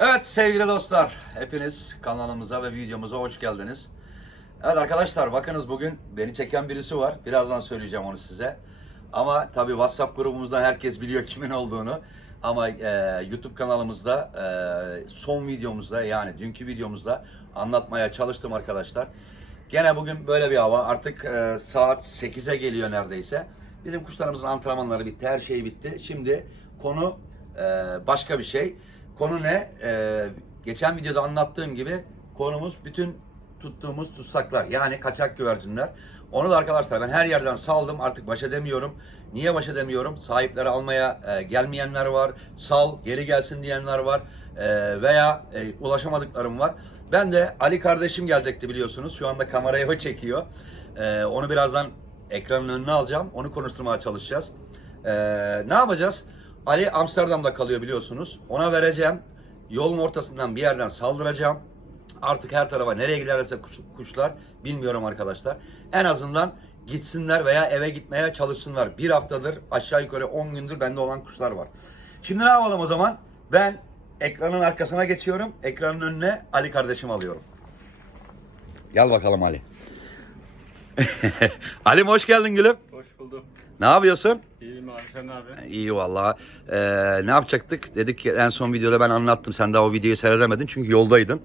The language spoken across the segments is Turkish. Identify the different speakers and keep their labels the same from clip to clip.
Speaker 1: Evet sevgili dostlar, hepiniz kanalımıza ve videomuza hoş geldiniz. Evet arkadaşlar bakınız bugün beni çeken birisi var. Birazdan söyleyeceğim onu size. Ama tabii WhatsApp grubumuzdan herkes biliyor kimin olduğunu. Ama e, YouTube kanalımızda e, son videomuzda yani dünkü videomuzda anlatmaya çalıştım arkadaşlar. Gene bugün böyle bir hava. Artık e, saat 8'e geliyor neredeyse. Bizim kuşlarımızın antrenmanları bitti, her şey bitti. Şimdi konu e, başka bir şey. Konu ne? E, geçen videoda anlattığım gibi konumuz bütün tuttuğumuz tutsaklar. Yani kaçak güvercinler. Onu da arkadaşlar ben her yerden saldım. Artık baş edemiyorum. Niye baş edemiyorum? Sahipleri almaya e, gelmeyenler var. Sal, geri gelsin diyenler var. E, veya e, ulaşamadıklarım var. Ben de Ali kardeşim gelecekti biliyorsunuz. Şu anda kamerayı o çekiyor. E, onu birazdan ekranın önüne alacağım. Onu konuşturmaya çalışacağız. E, ne yapacağız? Ali Amsterdam'da kalıyor biliyorsunuz. Ona vereceğim. Yolun ortasından bir yerden saldıracağım. Artık her tarafa nereye giderse kuş- kuşlar bilmiyorum arkadaşlar. En azından gitsinler veya eve gitmeye çalışsınlar. Bir haftadır aşağı yukarı 10 gündür bende olan kuşlar var. Şimdi ne yapalım o zaman? Ben ekranın arkasına geçiyorum. Ekranın önüne Ali kardeşim alıyorum. Gel bakalım Ali. Ali'm hoş geldin gülüm.
Speaker 2: Hoş buldum.
Speaker 1: Ne yapıyorsun?
Speaker 2: İyiyim abi sen ne abi?
Speaker 1: İyi valla. Ee, ne yapacaktık? Dedik ki en son videoda ben anlattım. Sen daha o videoyu seyredemedin çünkü yoldaydın.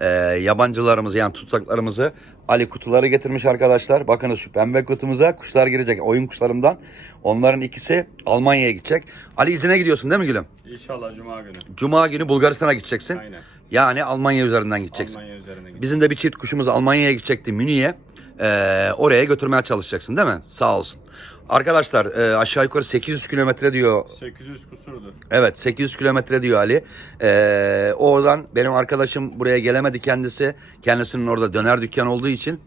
Speaker 1: Ee, yabancılarımızı yani tutaklarımızı Ali kutuları getirmiş arkadaşlar. Bakınız şu pembe kutumuza kuşlar girecek. Oyun kuşlarımdan. Onların ikisi Almanya'ya gidecek. Ali izine gidiyorsun değil mi gülüm?
Speaker 2: İnşallah Cuma günü.
Speaker 1: Cuma günü Bulgaristan'a gideceksin.
Speaker 2: Aynen.
Speaker 1: Yani Almanya üzerinden gideceksin.
Speaker 2: Almanya üzerine gidiyor.
Speaker 1: Bizim de bir çift kuşumuz Almanya'ya gidecekti Münih'e. Ee, oraya götürmeye çalışacaksın değil mi? Sağ olsun. Arkadaşlar e, aşağı yukarı 800 kilometre diyor
Speaker 2: 800 kusurdu.
Speaker 1: Evet 800 kilometre diyor Ali. Ee, oradan benim arkadaşım buraya gelemedi kendisi. Kendisinin orada döner dükkan olduğu için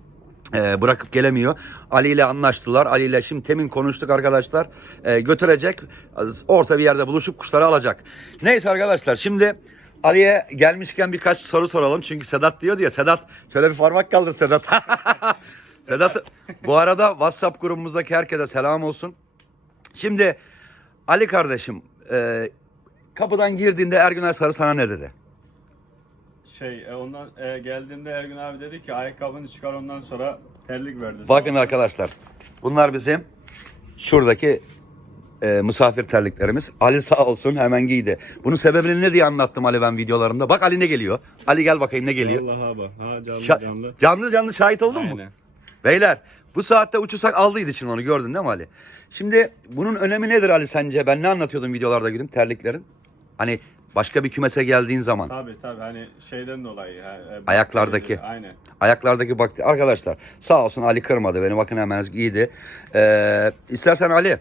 Speaker 1: e, bırakıp gelemiyor. Ali ile anlaştılar. Ali ile şimdi temin konuştuk arkadaşlar. E, götürecek. Orta bir yerde buluşup kuşları alacak. Neyse arkadaşlar şimdi Ali'ye gelmişken birkaç soru soralım. Çünkü Sedat diyor ya Sedat şöyle bir parmak kaldır Sedat. Sedat bu arada WhatsApp grubumuzdaki herkese selam olsun. Şimdi Ali kardeşim e, kapıdan girdiğinde Ergüner Sarı sana ne dedi?
Speaker 2: Şey e, ondan e, geldiğimde Ergün abi dedi ki ayakkabını çıkar ondan sonra terlik verdi.
Speaker 1: Bakın arkadaşlar bunlar bizim şuradaki e, misafir terliklerimiz. Ali sağ olsun hemen giydi. Bunun sebebini ne diye anlattım Ali ben videolarımda. Bak Ali ne geliyor? Ali gel bakayım ne geliyor?
Speaker 2: Allah abi. Ha canlı
Speaker 1: Şa-
Speaker 2: canlı.
Speaker 1: canlı canlı şahit oldun mu?
Speaker 2: Aynen.
Speaker 1: Beyler bu saatte uçursak aldıydı şimdi onu gördün değil mi Ali? Şimdi bunun önemi nedir Ali sence? Ben ne anlatıyordum videolarda gülüm terliklerin? Hani başka bir kümese geldiğin zaman
Speaker 2: Tabi tabi hani şeyden dolayı. Ha, e,
Speaker 1: Ayaklardaki.
Speaker 2: Aynen.
Speaker 1: ayaklardaki bakteri arkadaşlar sağ olsun Ali kırmadı beni bakın hemen giydi. Ee, istersen Ali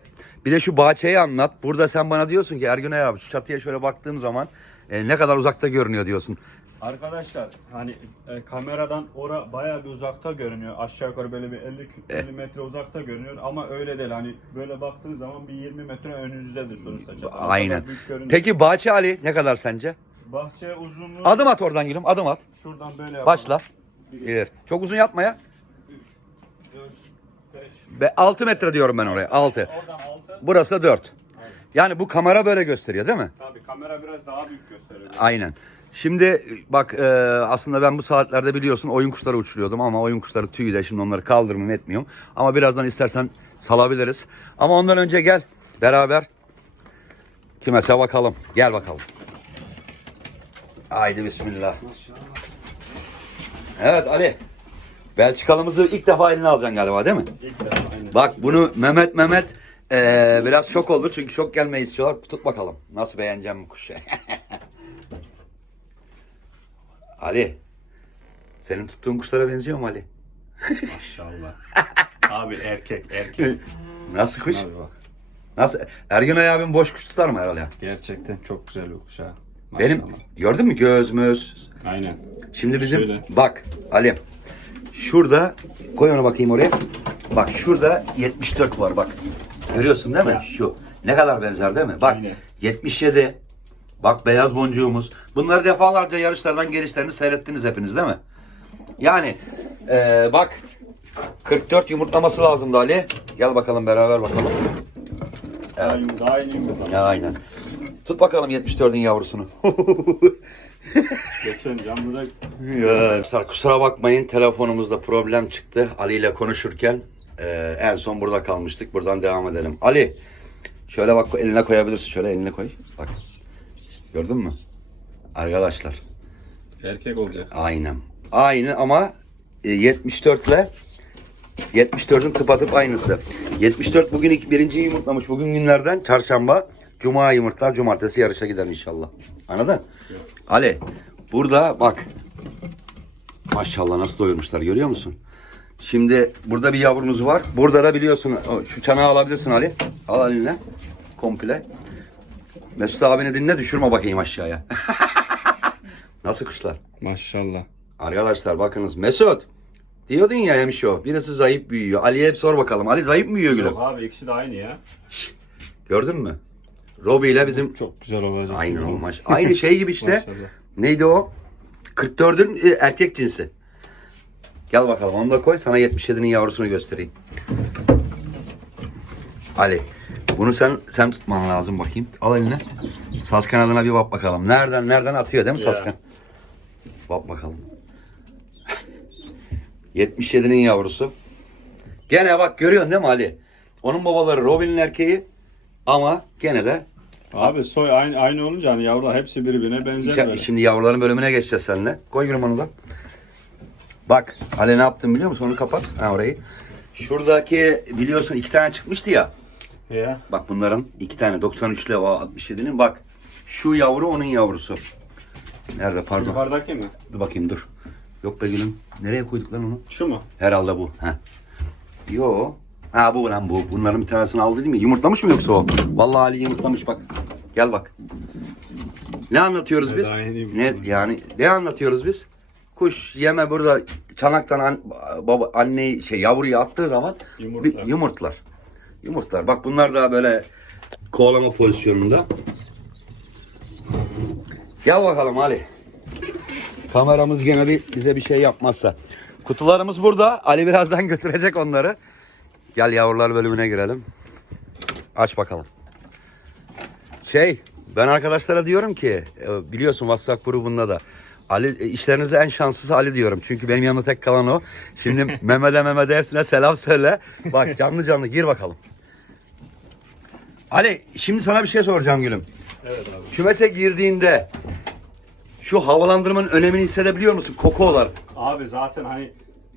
Speaker 1: bir de şu bahçeyi anlat. Burada sen bana diyorsun ki Ergünay abi şu çatıya şöyle baktığım zaman e, ne kadar uzakta görünüyor diyorsun.
Speaker 2: Arkadaşlar hani e, kameradan ora bayağı bir uzakta görünüyor. Aşağı yukarı böyle bir 50
Speaker 1: Eh.
Speaker 2: 50 metre uzakta görünüyor ama öyle değil. Hani böyle baktığın zaman bir 20 metre önünüzdedir sonuçta. O kadar
Speaker 1: Aynen.
Speaker 2: büyük görünüyor.
Speaker 1: Peki bahçe Ali ne kadar sence?
Speaker 2: bahçe uzunluğu
Speaker 1: Adım at oradan gülüm adım at.
Speaker 2: şuradan böyle yapalım.
Speaker 1: Başla. Bir. Çok uzun yapma ya.
Speaker 2: 4 5
Speaker 1: Ve 6 metre diyorum ben oraya 6.
Speaker 2: Oradan 6.
Speaker 1: Burası da 4. Yani bu kamera böyle gösteriyor değil mi?
Speaker 2: Tabii kamera biraz daha büyük gösteriyor.
Speaker 1: Aynen. Şimdi bak e, aslında ben bu saatlerde biliyorsun oyun kuşları uçuruyordum ama oyun kuşları tüyde şimdi onları kaldırmıyorum etmiyorum. Ama birazdan istersen salabiliriz. Ama ondan önce gel beraber kümese bakalım. Gel bakalım. Haydi bismillah. Evet Ali. Belçikalımızı ilk defa eline alacaksın galiba değil mi?
Speaker 2: İlk defa aynen.
Speaker 1: Bak bunu Mehmet Mehmet eee, biraz şok olur çünkü çok gelmeyi istiyorlar. Tut bakalım. Nasıl beğeneceğim bu kuşu. Ali. Senin tuttuğun kuşlara benziyor mu Ali?
Speaker 2: Maşallah. Abi erkek erkek.
Speaker 1: Nasıl kuş?
Speaker 2: Abi bak.
Speaker 1: Nasıl? Ergün abim boş kuş tutar mı herhalde?
Speaker 2: Gerçekten çok güzel bir kuş ha.
Speaker 1: Benim
Speaker 2: Maşallah.
Speaker 1: gördün mü göz möz?
Speaker 2: Aynen.
Speaker 1: Şimdi bizim
Speaker 2: Şöyle.
Speaker 1: bak Ali. Şurada koy onu bakayım oraya. Bak şurada 74 var bak. Görüyorsun değil mi?
Speaker 2: Ya.
Speaker 1: Şu. Ne kadar benzer değil mi? Bak
Speaker 2: Aynen.
Speaker 1: 77. Bak beyaz boncuğumuz. Bunları defalarca yarışlardan gelişlerini seyrettiniz hepiniz değil mi? Yani eee, bak 44 yumurtlaması lazımdı Ali. Gel bakalım beraber bakalım.
Speaker 2: Mi?
Speaker 1: Ya aynen. Tut bakalım 74'ün yavrusunu.
Speaker 2: Geçen camda
Speaker 1: Arkadaşlar kusura bakmayın telefonumuzda problem çıktı. Ali ile konuşurken e, en son burada kalmıştık. Buradan devam edelim. Ali şöyle bak eline koyabilirsin. Şöyle eline koy. Bak. Gördün mü? Arkadaşlar
Speaker 2: erkek olacak.
Speaker 1: aynen. Aynı ama e, 74 ile 74'ün tıpatıp aynısı. 74 bugün ilk birinci yumurtlamış. Bugün günlerden çarşamba. Cuma yumurtlar. Cumartesi yarışa gider inşallah. Anladın? Ali burada bak. Maşallah nasıl doyurmuşlar görüyor musun? Şimdi burada bir yavrumuz var. Burada da biliyorsun şu çanağı alabilirsin Ali. Al eline. Komple. Mesut abini dinle düşürme bakayım aşağıya. nasıl kuşlar?
Speaker 2: Maşallah.
Speaker 1: Arkadaşlar bakınız Mesut. Diyordun ya hemşo. o. Birisi zayıf büyüyor. Ali'ye hep sor bakalım. Ali zayıf mı büyüyor gülüm?
Speaker 2: Yok abi ikisi de aynı ya.
Speaker 1: Gördün mü? Robi ile bizim
Speaker 2: Çok güzel olacak.
Speaker 1: aynı olmuş. Aynı şey gibi işte.
Speaker 2: Maşallah.
Speaker 1: Neydi o? 44'ün e, erkek cinsi. Gel bakalım onu da koy. Sana 77'nin yavrusunu göstereyim. Ali. Bunu sen sen tutman lazım bakayım. Al eline. Saz kanadına bir bak bakalım. Nereden nereden atıyor değil mi
Speaker 2: Ya.
Speaker 1: saz kan- Bak bakalım. 77'nin yavrusu. Gene bak görüyorsun değil mi Ali? Onun babaları Robin'in erkeği ama gene de
Speaker 2: Abi soy aynı aynı olunca hani yavrular hepsi birbirine benzer
Speaker 1: Şimdi,
Speaker 2: böyle.
Speaker 1: şimdi yavruların bölümüne geçeceğiz seninle. Koy gülüm onu da. Bak Ali ne yaptım biliyor musun? Onu kapat. Ha orayı. Şuradaki biliyorsun iki tane çıkmıştı ya.
Speaker 2: Ya.
Speaker 1: Bak bunların iki tane 93 ile o 67'nin bak. Şu yavru onun yavrusu. Nerede pardon.
Speaker 2: Yukarıdaki mi?
Speaker 1: Dur bakayım dur. Yok be gülüm. Nereye koyduk lan onu?
Speaker 2: Şu mu?
Speaker 1: Herhalde bu. Ha. Yo. Ha bu lan bu. Bunların bir tanesini aldı değil mi? Yumurtlamış mı yoksa o? Vallahi Ali yumurtlamış bak. Gel bak. Ne anlatıyoruz biz? Ne yani ne anlatıyoruz biz? Kuş yeme burada çanaktan an, baba anneyi şey yavruyu attığı zaman
Speaker 2: Yumurtlar.
Speaker 1: bir- yumurtlar. Yumurtlar. Bak bunlar da böyle kovalama pozisyonunda. Gel bakalım Ali. Kameramız gene bir, bize bir şey yapmazsa. Kutularımız burada. Ali birazdan götürecek onları. Gel yavrular bölümüne girelim. Aç bakalım. Şey, ben arkadaşlara diyorum ki, e, biliyorsun WhatsApp grubunda da Ali e, işlerinizde en şanslısı Ali diyorum. Çünkü benim yanımda tek kalan o. Şimdi Mehmet'e Mehmet dersine selam söyle. Bak canlı canlı gir bakalım. Ali şimdi sana bir şey soracağım gülüm.
Speaker 2: Evet abi.
Speaker 1: Kümese girdiğinde şu havalandırmanın önemini hissedebiliyor musun? Koku olarak.
Speaker 2: Abi zaten hani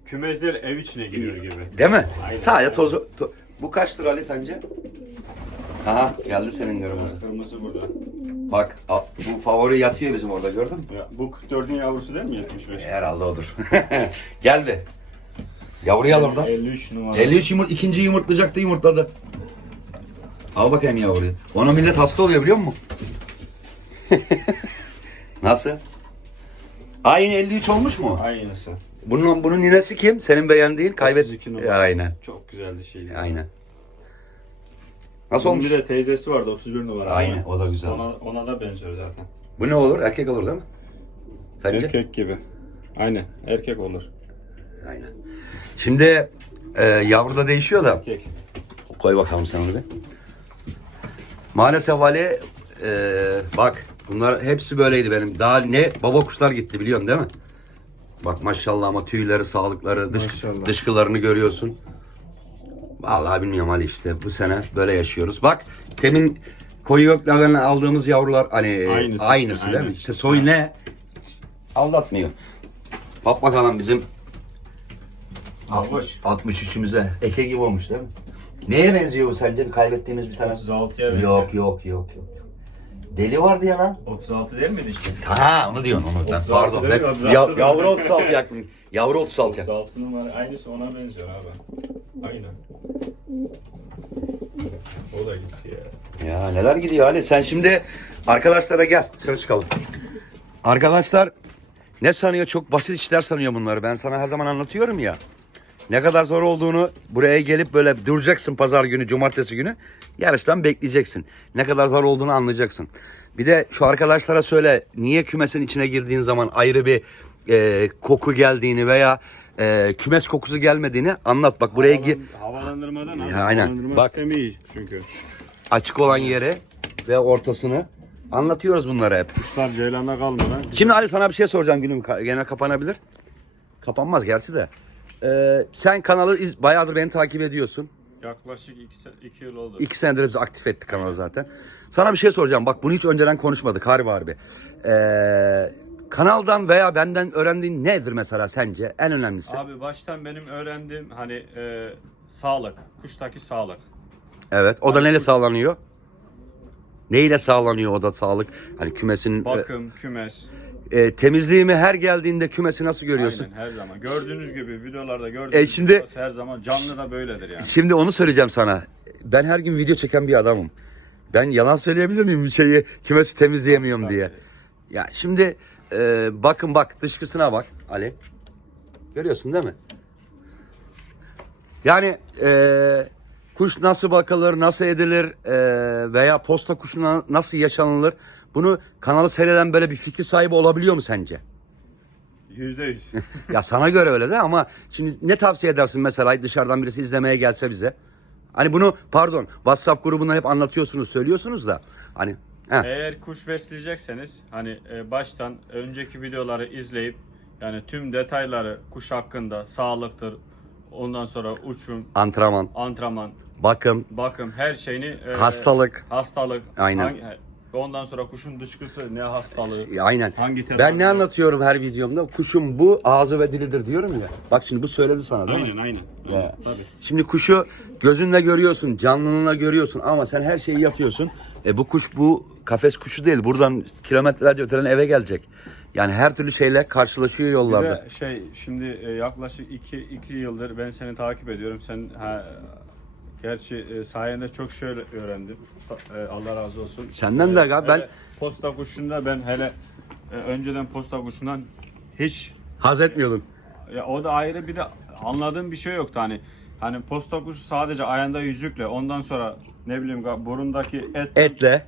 Speaker 2: kümezler ev içine giriyor gibi.
Speaker 1: Değil mi?
Speaker 2: Aynen.
Speaker 1: Sadece tozu. to- Bu kaç lira Ali sence? Aha geldi senin kırmızı.
Speaker 2: Kırmızı burada.
Speaker 1: Bak a- bu favori yatıyor bizim orada gördün mü?
Speaker 2: Ya, bu 44'ün yavrusu değil mi 75?
Speaker 1: Herhalde odur. Gel be. Yavruyu al oradan.
Speaker 2: 53 numara.
Speaker 1: 53 yumurt, ikinci yumurtlayacaktı yumurtladı. Al bakayım yavruyu. Ona millet hasta oluyor biliyor musun? Nasıl? Aynı 53 olmuş mu?
Speaker 2: Aynısı.
Speaker 1: Bunun bunun ninesi kim? Senin beğendiğin? Kaybet.
Speaker 2: 32
Speaker 1: Ya,
Speaker 2: numara.
Speaker 1: Aynen.
Speaker 2: Çok güzeldi şeydi.
Speaker 1: Aynen. Nasıl
Speaker 2: Bunun
Speaker 1: olmuş?
Speaker 2: bir de teyzesi vardı 31 numara.
Speaker 1: Aynen, o da güzel.
Speaker 2: Ona, ona da benziyor zaten.
Speaker 1: Bu ne olur? Erkek olur değil mi? Sence?
Speaker 2: Erkek gibi. Aynen erkek olur.
Speaker 1: Aynen. Şimdi e, yavru da değişiyor da.
Speaker 2: Erkek.
Speaker 1: Koy bakalım sen onu bir. Maalesef Ali e, bak bunlar hepsi böyleydi benim. Daha ne baba kuşlar gitti biliyorsun değil mi? Bak maşallah ama tüyleri, sağlıkları, dış,
Speaker 2: Maşallah.
Speaker 1: dışkılarını görüyorsun. Vallahi bilmiyorum Ali işte bu sene böyle yaşıyoruz. Bak temin koyu göklerden aldığımız yavrular hani
Speaker 2: Aynısı
Speaker 1: aynısı, değil mi?
Speaker 2: aynen.
Speaker 1: İşte soy ne? Aldatmıyor. Bak bakalım bizim
Speaker 2: Almış.
Speaker 1: 63'ümüze eke gibi olmuş değil mi? Neye benziyor bu sence? Bir kaybettiğimiz bir tane.
Speaker 2: 36'ya benziyor.
Speaker 1: Yok yok yok yok. Deli vardı ya lan.
Speaker 2: 36 değil miydi işte?
Speaker 1: Ha onu diyorsun onu. Ben,
Speaker 2: 36
Speaker 1: pardon.
Speaker 2: değil?
Speaker 1: Ben,
Speaker 2: 36
Speaker 1: ya,
Speaker 2: değil
Speaker 1: yavru 36 yaktım. Yavru 36 yaktım.
Speaker 2: 36 numara aynısı ona benziyor abi. Aynen. O da gitti ya.
Speaker 1: Ya neler gidiyor Ali. Sen şimdi arkadaşlara gel. Dışarı çıkalım. Arkadaşlar ne sanıyor? Çok basit işler sanıyor bunları. Ben sana her zaman anlatıyorum ya. Ne kadar zor olduğunu buraya gelip böyle duracaksın pazar günü, cumartesi günü. Yarıştan bekleyeceksin. Ne kadar zor olduğunu anlayacaksın. Bir de şu arkadaşlara söyle niye kümesin içine girdiğin zaman ayrı bir e, koku geldiğini veya e, kümes kokusu gelmediğini anlat. Bak buraya.
Speaker 2: Havalan- Havalandırmadan.
Speaker 1: Ya, aynen. Bak.
Speaker 2: sistemi iyi çünkü.
Speaker 1: açık olan yere ve ortasını Anlatıyoruz bunları hep.
Speaker 2: Kuşlar ceylanda kalmadan.
Speaker 1: Şimdi Ali sana bir şey soracağım günüm ka- gene kapanabilir. Kapanmaz gerçi de. Ee, sen kanalı iz- bayağıdır beni takip ediyorsun.
Speaker 2: Yaklaşık 2 yıl oldu.
Speaker 1: İki senedir biz aktif ettik kanalı zaten. Sana bir şey soracağım. Bak bunu hiç önceden konuşmadık harbi harbi. Ee, kanaldan veya benden öğrendiğin nedir mesela sence? En önemlisi.
Speaker 2: Abi baştan benim öğrendiğim hani e, sağlık, kuştaki sağlık.
Speaker 1: Evet. O da neyle sağlanıyor? Neyle sağlanıyor o da sağlık? Hani kümesin e,
Speaker 2: Bakım, kümes.
Speaker 1: E, temizliği mi her geldiğinde kümesi nasıl görüyorsun?
Speaker 2: Aynen her zaman. Gördüğünüz gibi videolarda gördüğünüz
Speaker 1: E, şimdi-
Speaker 2: gibi her zaman canlı da böyledir yani.
Speaker 1: Şimdi onu söyleyeceğim sana. Ben her gün video çeken bir adamım. Ben yalan söyleyebilir miyim bir şeyi kümesi temizleyemiyorum diye. Ya şimdi e, bakın bak dışkısına bak Ali. Görüyorsun değil mi? Yani e, kuş nasıl bakılır, nasıl edilir e, veya posta kuşuna nasıl yaşanılır? Bunu kanalı seyreden böyle bir fikir sahibi olabiliyor mu sence?
Speaker 2: Yüzde yüz.
Speaker 1: Ya sana göre öyle de ama şimdi ne tavsiye edersin mesela dışarıdan birisi izlemeye gelse bize? Hani bunu pardon WhatsApp grubundan hep anlatıyorsunuz söylüyorsunuz da hani heh,
Speaker 2: Eğer kuş besleyecekseniz hani e, baştan önceki videoları izleyip yani tüm detayları kuş hakkında sağlıktır, ondan sonra uçum,
Speaker 1: antrenman,
Speaker 2: antrenman,
Speaker 1: bakım,
Speaker 2: bakım her şeyini e,
Speaker 1: hastalık.
Speaker 2: hastalık
Speaker 1: Aynen.
Speaker 2: hangi- ondan sonra kuşun dışkısı ne hastalığı
Speaker 1: Aynen.
Speaker 2: Hangi tedavi-
Speaker 1: Ben ne anlatıyorum her videomda? Kuşun bu ağzı ve dilidir diyorum ya. Bak şimdi bu söyledi sana değil mi?
Speaker 2: aynen aynen,
Speaker 1: Ya.
Speaker 2: aynen. tabii
Speaker 1: Şimdi kuşu gözünle görüyorsun, canlılığına görüyorsun ama sen her şeyi yapıyorsun. E bu kuş bu kafes kuşu değil. Buradan kilometrelerce öteden eve gelecek. Yani her türlü şeyle karşılaşıyor
Speaker 2: Bir
Speaker 1: yollarda.
Speaker 2: de şey şimdi e, yaklaşık 2 2 yıldır ben seni takip ediyorum. Sen ha, gerçi e, sayende çok şey öğrendim. Sa- e, Allah razı olsun.
Speaker 1: Senden de aga, ben-
Speaker 2: hele posta kuşunda ben hele e, önceden posta kuşundan hiç
Speaker 1: Haz etmiyordun.
Speaker 2: ya o da ayrı bir de anladığım bir şey yoktu hani hani posta kuşu sadece ayağında yüzükle ondan sonra ne bileyim ga- burundaki et
Speaker 1: Etle.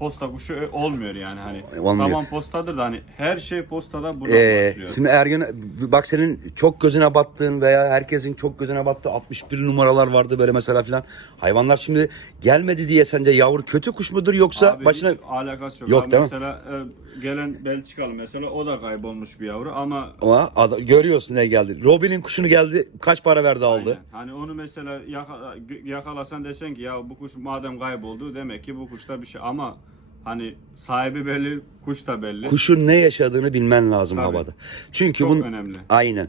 Speaker 2: Posta kuşu ö- olmuyor yani hani
Speaker 1: Olmuyor.
Speaker 2: tamam postadır da hani her şey postada buradan
Speaker 1: Ee,
Speaker 2: başlıyor.
Speaker 1: şimdi Ergen bak senin çok gözüne battığın veya herkesin çok gözüne battığı 61 numaralar vardı böyle mesela filan. Hayvanlar şimdi gelmedi diye sence yavru kötü kuş mudur yoksa
Speaker 2: Abi
Speaker 1: başına
Speaker 2: hiç alakası yok.
Speaker 1: Yok,
Speaker 2: Abi
Speaker 1: değil
Speaker 2: mesela e, gelen Belçikalı mesela o da kaybolmuş bir yavru ama
Speaker 1: ama ada- görüyorsun ne geldi. Robin'in kuşunu geldi kaç para verdi aldı.
Speaker 2: Aynen. Hani onu mesela yaka- yakalasan desen ki ya bu kuş madem kayboldu demek ki bu kuşta bir şey ama hani sahibi belli, kuş da belli.
Speaker 1: Kuşun ne yaşadığını bilmen lazım
Speaker 2: Tabii.
Speaker 1: havada. Çünkü
Speaker 2: Çok
Speaker 1: bunun
Speaker 2: önemli.
Speaker 1: aynen.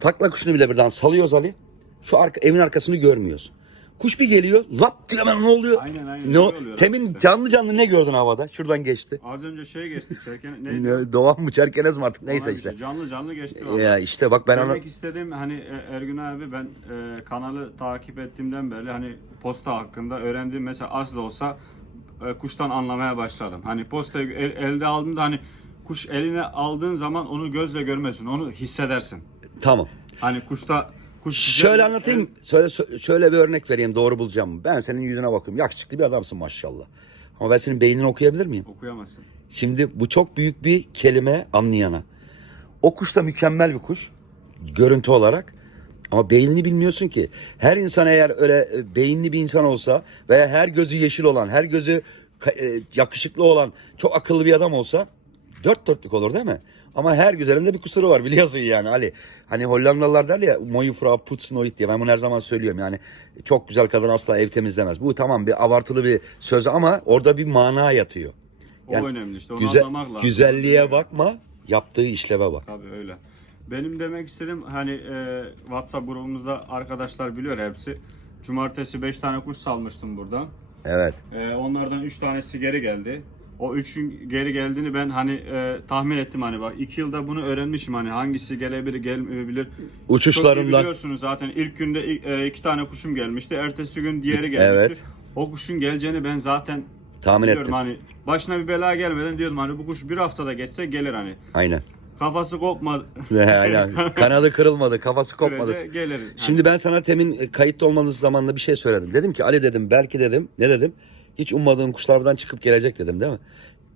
Speaker 1: Takla kuşunu bile birden salıyoruz Ali. Şu arka evin arkasını görmüyoruz. Kuş bir geliyor, lap diye hemen ne oluyor?
Speaker 2: Aynen, aynen.
Speaker 1: Ne o?
Speaker 2: Oluyor
Speaker 1: Temin
Speaker 2: işte.
Speaker 1: canlı canlı ne gördün havada? Şuradan geçti.
Speaker 2: Az önce şey geçti çerken neydi?
Speaker 1: Ne, Doğan mı çerkenez mi artık
Speaker 2: Ona
Speaker 1: neyse
Speaker 2: bir
Speaker 1: işte.
Speaker 2: şey. Canlı canlı geçti.
Speaker 1: Ya işte bak ben onu
Speaker 2: Demek istediğim hani e, Ergün abi ben e, kanalı takip ettiğimden beri hani posta hakkında öğrendiğim mesela az da olsa e, kuştan anlamaya başladım. Hani postayı el- elde aldığında hani kuş eline aldığın zaman onu gözle görmezsin. Onu hissedersin.
Speaker 1: tamam.
Speaker 2: Hani kuşta kuş
Speaker 1: Şöyle anlatayım. Şöyle şöyle bir örnek vereyim doğru bulacağım. Ben senin yüzüne bakıyorum. Yakışıklı bir adamsın maşallah. Ama ben senin beynini okuyabilir miyim?
Speaker 2: okuyamazsın.
Speaker 1: Şimdi bu çok büyük bir kelime anlayana. O kuş da mükemmel bir kuş. Görüntü olarak. Ama beynini bilmiyorsun ki. Her insan eğer öyle e, beyinli bir insan olsa veya her gözü yeşil olan, her gözü e, yakışıklı olan, çok akıllı bir adam olsa dört dörtlük olur değil mi? Ama her güzelinde bir kusuru var biliyorsun yani Ali. Hani Hollandalılar der ya Moyu Frau Putznoit diye ben bunu her zaman söylüyorum yani çok güzel kadın asla ev temizlemez. Bu tamam bir abartılı bir söz ama orada bir mana yatıyor.
Speaker 2: O
Speaker 1: Yani
Speaker 2: önemli işte. Onu
Speaker 1: Güzel,
Speaker 2: anlamak lazım.
Speaker 1: güzelliğe bakma, yaptığı işleve bak.
Speaker 2: Tabii öyle. Benim demek istediğim hani e, WhatsApp grubumuzda arkadaşlar biliyor hepsi. Cumartesi 5 tane kuş salmıştım buradan.
Speaker 1: Evet.
Speaker 2: E, onlardan 3 tanesi geri geldi. O üçün geri geldiğini ben hani e, tahmin ettim hani bak 2 yılda bunu öğrenmişim hani hangisi gelebilir gelmeyebilir. Çok iyi
Speaker 1: Uçuşlarından
Speaker 2: biliyorsunuz zaten ilk günde ilk- e, iki tane kuşum gelmişti. Ertesi gün diğeri gelmişti.
Speaker 1: Evet.
Speaker 2: O kuşun geleceğini ben zaten
Speaker 1: tahmin ettim.
Speaker 2: hani başına bir bela gelmeden diyordum hani bu kuş bir haftada geçse gelir hani.
Speaker 1: Aynen.
Speaker 2: Kafası kopmadı.
Speaker 1: Aynen. Kanadı kırılmadı, kafası kopmadı.
Speaker 2: Sürece gelir.
Speaker 1: Şimdi ben sana temin e, kayıtlı olmanız zamanında bir şey söyledim. Dedim ki Ali dedim belki dedim ne dedim? Hiç ummadığım kuşlardan çıkıp gelecek dedim değil mi?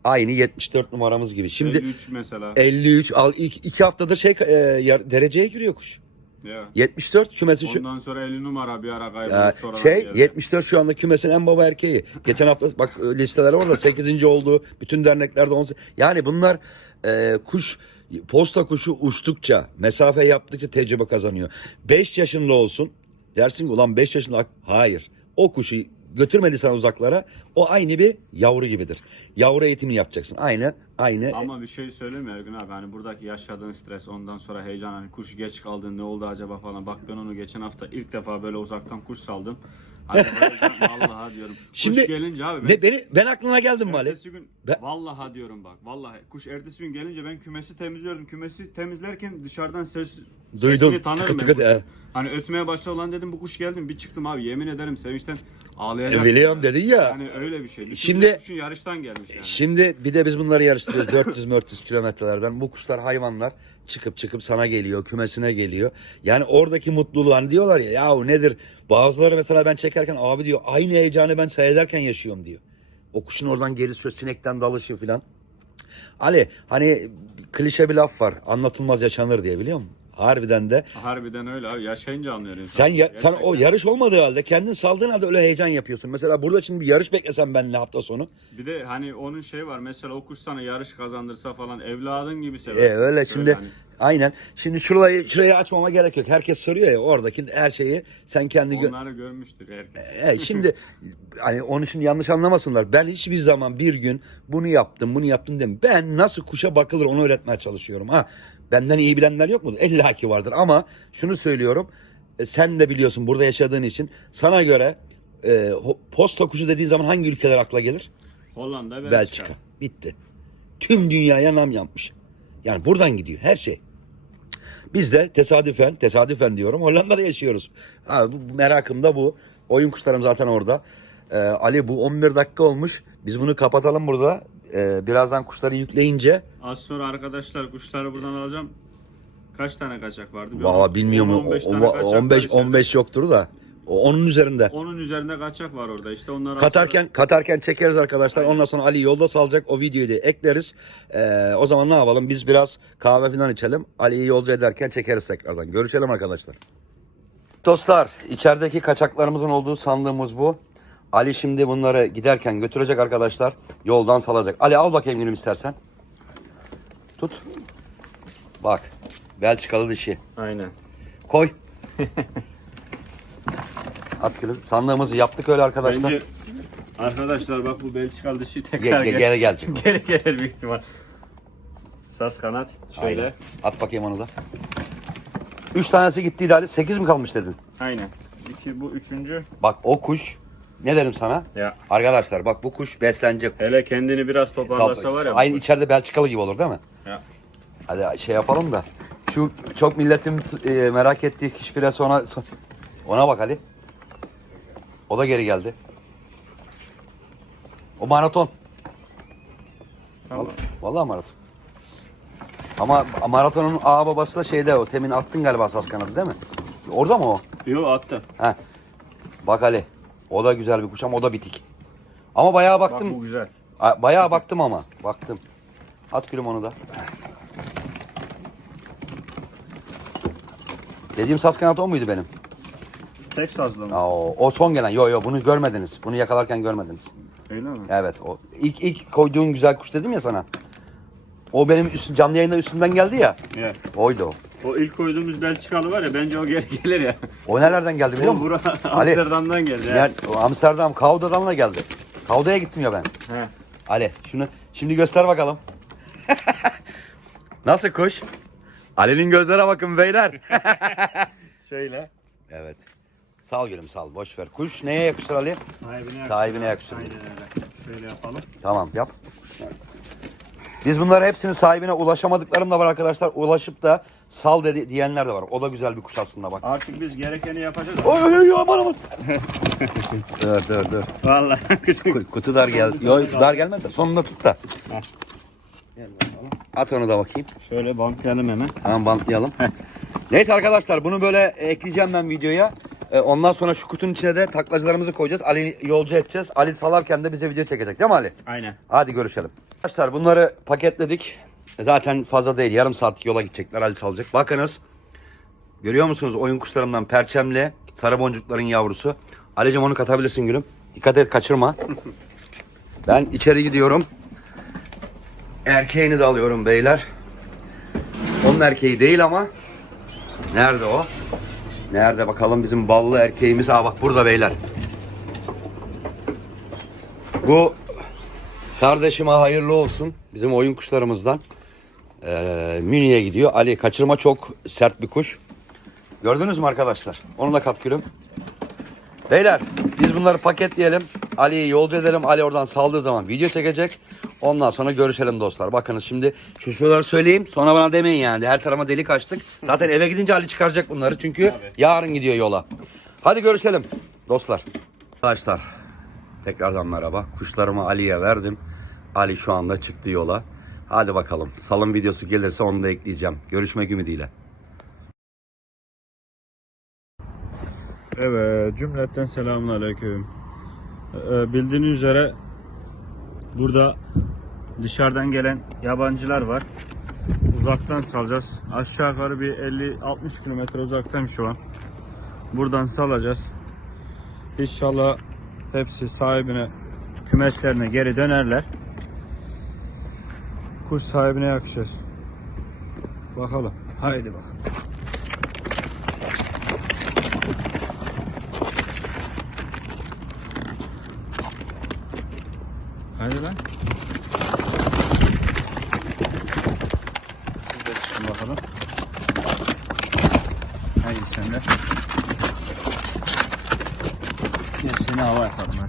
Speaker 1: Aynı 74 numaramız gibi. Şimdi
Speaker 2: 53 mesela.
Speaker 1: 53 al ilk iki haftadır şey e, yar- dereceye giriyor kuş.
Speaker 2: Ya.
Speaker 1: 74 kümesi şu.
Speaker 2: Ondan sonra 50 numara bir ara
Speaker 1: Ya,
Speaker 2: kayboldu. sonra
Speaker 1: şey 74 şu anda kümesin en baba erkeği. Geçen hafta bak e, listeler orada 8. oldu. Bütün derneklerde 18. Yani bunlar e, kuş posta kuşu uçtukça, mesafe yaptıkça tecrübe kazanıyor. 5 yaşında olsun. Dersin ki ulan 5 yaşında hayır. O kuşu götürmediysen uzaklara o aynı bir yavru gibidir. Yavru eğitimi yapacaksın. Aynı aynı
Speaker 2: Ama bir şey söyleyeyim mi Ergün abi hani buradaki yaşadığın stres ondan sonra heyecan hani kuş geç kaldı ne oldu acaba falan bak ben onu geçen hafta ilk defa böyle uzaktan kuş saldım. Vallahi diyorum.
Speaker 1: Şimdi
Speaker 2: kuş gelince abi ben,
Speaker 1: beni ben aklına geldim mi Ali?
Speaker 2: ertesi gün
Speaker 1: Ben-
Speaker 2: vallahi diyorum bak vallahi kuş ertesi gün gelince ben kümesi temizliyordum. Kümesi temizlerken dışarıdan ses
Speaker 1: Duydum.
Speaker 2: sesini tanırım
Speaker 1: Tıkır
Speaker 2: ben
Speaker 1: tıkır,
Speaker 2: kuşun.
Speaker 1: evet.
Speaker 2: Hani ötmeye başladı lan dedim bu kuş geldi mi bir çıktım abi yemin ederim sevinçten ağlayacak.
Speaker 1: E, biliyorum dedin ya.
Speaker 2: Yani öyle bir şey.
Speaker 1: Şimdi-
Speaker 2: Şimdi kuşun yarıştan gelmiş yani.
Speaker 1: Şimdi bir de biz bunları yarıştırıyoruz 400-400 kilometrelerden. Bu kuşlar hayvanlar çıkıp çıkıp sana geliyor, kümesine geliyor. Yani oradaki mutluluğu hani diyorlar ya yahu nedir? Bazıları mesela ben çekerken abi diyor aynı heyecanı ben seyrederken yaşıyorum diyor. O kuşun oradan geri söz sinekten dalışı filan. Ali hani klişe bir laf var anlatılmaz yaşanır diye biliyor musun? Harbiden de
Speaker 2: Harbiden öyle abi. Yaşayınca anlıyor insan.
Speaker 1: sen ya, sen o yarış olmadığı halde kendin saldığın halde öyle heyecan yapıyorsun. Mesela burada şimdi bir yarış beklesem benle hafta sonu.
Speaker 2: Bir de hani onun şey var. Mesela o kuş sana yarış kazandırsa falan evladın gibi sever.
Speaker 1: E öyle şimdi
Speaker 2: hani.
Speaker 1: aynen. Şimdi şurayı şurayı açmama gerek yok. Herkes soruyor ya oradaki her şeyi sen kendi gö-
Speaker 2: Onları görmüştür herkes.
Speaker 1: E, şimdi hani onun için yanlış anlamasınlar. Ben hiçbir zaman bir gün bunu yaptım, bunu yaptım demiyorum. Ben nasıl kuşa bakılır onu öğretmeye çalışıyorum. Ha benden iyi bilenler yok mu? İlla ki vardır ama şunu söylüyorum. e, sen de biliyorsun burada yaşadığın için sana göre e, posta kuşu dediğin zaman hangi ülkeler akla gelir?
Speaker 2: Hollanda, Belçika.
Speaker 1: Belçika. Bitti. Tüm dünyaya nam yapmış. Yani buradan gidiyor her şey. Biz de tesadüfen, tesadüfen diyorum Hollanda'da yaşıyoruz. Abi bu merakım da bu. Oyun kuşlarım zaten orada. Ee, Ali bu 11 dakika olmuş. Biz bunu kapatalım burada. Ee, birazdan kuşları yükleyince
Speaker 2: Az sonra arkadaşlar kuşları buradan alacağım. Kaç tane kaçak vardı? Bir
Speaker 1: valla bilmiyorum
Speaker 2: on,
Speaker 1: o-
Speaker 2: 15
Speaker 1: o-
Speaker 2: tane
Speaker 1: o-
Speaker 2: kaçak var
Speaker 1: 15
Speaker 2: içeride.
Speaker 1: 15 yoktur da. O onun üzerinde.
Speaker 2: Onun üzerinde kaçak var orada. İşte onları az
Speaker 1: Katarken katarken çekeriz arkadaşlar. Ondan sonra Ali yolda salacak. O videoyu da ekleriz. Ee, o zaman ne yapalım? Biz biraz kahve falan içelim. Ali'yi yolcu ederken çekeriz tekrardan. Görüşelim arkadaşlar. Dostlar, içerideki kaçaklarımızın olduğu sandığımız bu. Ali şimdi bunları giderken götürecek arkadaşlar. Yoldan salacak. Ali al bakayım gülüm istersen. Tut. Bak. Belçikalı dişi.
Speaker 2: Aynen.
Speaker 1: Koy. At gülüm. Sandığımızı yaptık öyle arkadaşlar.
Speaker 2: Bence arkadaşlar bak bu Belçikalı
Speaker 1: Ge-
Speaker 2: tekrar
Speaker 1: ge-
Speaker 2: gel-
Speaker 1: geri gelecek.
Speaker 2: geri gelir büyük ihtimal. Sas kanat. Şöyle.
Speaker 1: Aynen. At bakayım onu da. Üç tanesi gittiydi Ali. Sekiz mi kalmış dedin?
Speaker 2: Aynen. İki bu üçüncü.
Speaker 1: Bak o kuş ne derim sana?
Speaker 2: Ya.
Speaker 1: Arkadaşlar bak bu kuş beslenecek. kuş.
Speaker 2: Hele kendini biraz toparlasa var ya. bu
Speaker 1: Aynı
Speaker 2: kuş.
Speaker 1: içeride Belçikalı gibi olur değil mi?
Speaker 2: Ya.
Speaker 1: Hadi şey yapalım da. Şu çok milletin e, merak ettiği kişfiresi ona ona bak Ali. O da geri geldi. O maraton.
Speaker 2: Tamam.
Speaker 1: Vallahi maraton. Ama maratonun ağ babası da şeyde o. Temin attın galiba sas kanadı değil mi? Orada mı o?
Speaker 2: Yo attı.
Speaker 1: He. Bak Ali. O da güzel bir kuş ama o da bitik. Ama bayağı
Speaker 2: Bak
Speaker 1: baktım.
Speaker 2: bu güzel.
Speaker 1: A- Bayağı baktım ama. Baktım. At gülüm onu da. Dediğim saz kanatı o muydu benim?
Speaker 2: Tek sazlı mı?
Speaker 1: Aa, o, o son gelen. Yo yo bunu görmediniz. Bunu yakalarken görmediniz.
Speaker 2: Öyle mi?
Speaker 1: Evet o. İlk, ilk koyduğun güzel kuş dedim ya sana. O benim üstüm, canlı yayında üstümden geldi ya.
Speaker 2: Ya.
Speaker 1: Oydu o.
Speaker 2: O ilk koyduğumuz Belçikalı var ya bence o geri gelir ya.
Speaker 1: O nerelerden geldi biliyor musun? Ali.
Speaker 2: Amsterdam'dan geldi ya.
Speaker 1: Yani, o Amsterdam, Kauda'dan da geldi. Kauda'ya gittim ya ben.
Speaker 2: He.
Speaker 1: Ali şunu şimdi göster bakalım. Nasıl kuş? Ali'nin gözlere bakın beyler.
Speaker 2: Şöyle.
Speaker 1: evet. Sal gülüm sal boş ver. Kuş neye yakışır Ali?
Speaker 2: Sahibine yakışır.
Speaker 1: Sahibine yakışır.
Speaker 2: Aynen öyle. Şöyle yapalım.
Speaker 1: Tamam yap. Biz bunları hepsinin sahibine ulaşamadıklarım da var arkadaşlar. Ulaşıp da sal dedi diyenler de var. O da güzel bir kuş aslında bak.
Speaker 2: Artık biz gerekeni yapacağız.
Speaker 1: Oy oy oy aman aman. dur dur dur.
Speaker 2: Vallahi.
Speaker 1: Ku- Kutu dar geldi. Yo dar gelmedi de sonunda tut da. At onu da bakayım.
Speaker 2: Şöyle bantlayalım hemen.
Speaker 1: Hemen bantlayalım. Neyse arkadaşlar bunu böyle ekleyeceğim ben videoya. Ee, Ondan sonra şu kutunun içine de taklacılarımızı koyacağız. Ali yolcu edeceğiz. Ali salarken de bize video çekecek değil mi Ali?
Speaker 2: Aynen.
Speaker 1: Hadi görüşelim. Arkadaşlar bunları paketledik. Zaten fazla değil. Yarım saatlik yola gidecekler. Ali salacak. Bakınız. Görüyor musunuz oyun kuşlarımdan perçemli sarı boncukların yavrusu. Ali'cim onu katabilirsin gülüm. Dikkat et kaçırma. Ben içeri gidiyorum. Erkeğini de alıyorum beyler. Onun erkeği değil ama. Nerede o? Nerede bakalım bizim ballı erkeğimiz? Aa bak burada beyler. Bu kardeşime hayırlı olsun. Bizim oyun kuşlarımızdan. Ee, Münih'e gidiyor. Ali kaçırma çok sert bir kuş. Gördünüz mü arkadaşlar? Onu da kat gülüm. Beyler biz bunları paketleyelim. Ali'yi yolcu edelim. Ali oradan saldığı zaman video çekecek. Ondan sonra görüşelim dostlar. Bakınız şimdi şu şuraları söyleyeyim. Sonra bana demeyin yani. Her tarafa delik açtık. Zaten eve gidince Ali çıkaracak bunları. Çünkü yarın gidiyor yola. Hadi görüşelim dostlar. Arkadaşlar tekrardan merhaba. Kuşlarımı Ali'ye verdim. Ali şu anda çıktı yola. Hadi bakalım. Salın videosu gelirse onu da ekleyeceğim. Görüşmek ümidiyle.
Speaker 2: Evet, cümleten selamun aleyküm. Ee, bildiğiniz üzere burada dışarıdan gelen yabancılar var. Uzaktan salacağız. Aşağı yukarı bir 50-60 kilometre uzaktayım şu an. Buradan salacağız. İnşallah hepsi sahibine, kümeslerine geri dönerler. Kuş sahibine yakışır. Bakalım. Haydi bakalım. Hadi lan. Siz de çıkın bakalım. Haydi sen de. Gel seni hava atalım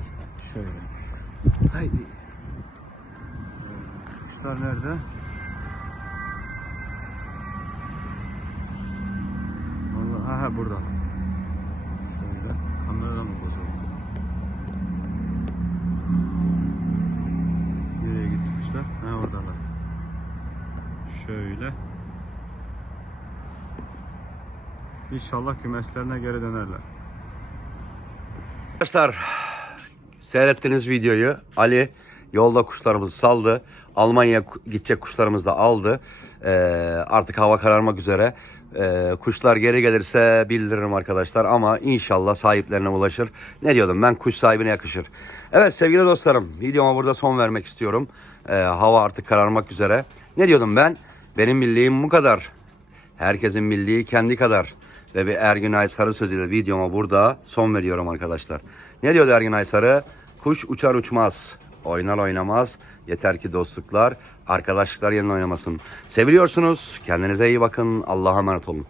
Speaker 2: İnşallah kümeslerine geri dönerler.
Speaker 1: Arkadaşlar seyrettiniz videoyu. Ali yolda kuşlarımızı saldı. Almanya'ya ku- gidecek kuşlarımızı da aldı. Ee, artık hava kararmak üzere. Ee, kuşlar geri gelirse bildiririm arkadaşlar ama inşallah sahiplerine ulaşır. Ne diyordum ben kuş sahibine yakışır. Evet sevgili dostlarım videoma burada son vermek istiyorum. Ee, hava artık kararmak üzere. Ne diyordum ben? Benim bildiğim bu kadar. Herkesin bildiği kendi kadar. Ve bir Ergün Aysarı sözüyle videoma burada son veriyorum arkadaşlar. Ne diyordu Ergün Aysarı? Kuş uçar uçmaz, oynar oynamaz. Yeter ki dostluklar, arkadaşlıklar yerine oynamasın. Seviliyorsunuz. Kendinize iyi bakın. Allah'a emanet olun.